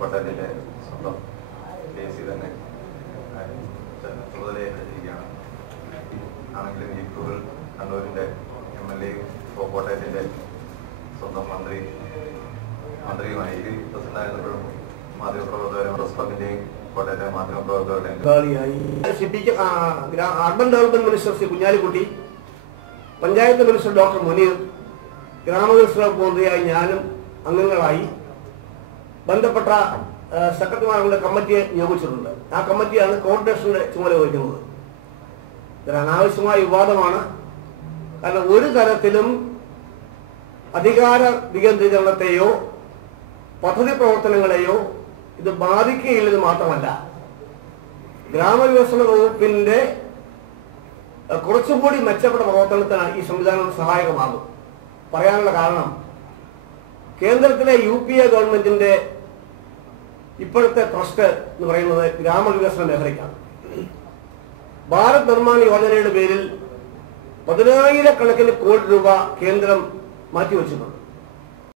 കോട്ടയത്തിൻ്റെ സ്വന്തം AC തന്നെ ചുമതലയേറ്റിരിക്കുകയാണ്. ആണെങ്കിലും ഈ കണ്ണൂരിൻ്റെ MLA കോട്ടയത്തിൻ്റെ സ്വന്തം മന്ത്രിയുമായി പ്രസിഡന്റായിരുന്നപ്പോഴും മാധ്യമപ്രവർത്തകരും പ്രസ് ക്ലബിൻ്റെയും കോട്ടയത്തെ മാധ്യമപ്രവർത്തകരുടെയും urban development minister Shri Kunhalikutty, panchayat minister doctor Muneer, ഗ്രാമവികസന മന്ത്രിയായി ഞാനും അംഗങ്ങളായി ബന്ധപ്പെട്ട സെക്രട്ടറിമാരുടെ കമ്മിറ്റിയെ നിയോഗിച്ചിട്ടുണ്ട്. ആ കമ്മിറ്റിയാണ് കോർഡിനേഷന്റെ ചുമതല വഹിക്കുന്നത്. ഇതൊരു അനാവശ്യമായ വിവാദമാണ്. കാരണം ഒരു തരത്തിലും അധികാര വികേന്ദ്രീകരണത്തെയോ പദ്ധതി പ്രവർത്തനങ്ങളെയോ ഇത് ബാധിക്കുകയില്ലെന്ന് മാത്രമല്ല, ഗ്രാമവികസന വകുപ്പിന്റെ കുറച്ചുകൂടി മെച്ചപ്പെട്ട പ്രവർത്തനത്തിന് ഈ സംവിധാനം സഹായകമാകും. പറയാനുള്ള കാരണം, കേന്ദ്രത്തിലെ UPA ഗവൺമെന്റിന്റെ ഇപ്പോഴത്തെ ട്രസ്റ്റ് എന്ന് പറയുന്നത് ഗ്രാമവികസന മേഖലയ്ക്കാണ്. ഭാരത് നിർമ്മാൺ യോജനയുടെ പേരിൽ 10,000 കണക്കിന് കോടി രൂപ കേന്ദ്രം മാറ്റിവെച്ചിട്ടുണ്ട്.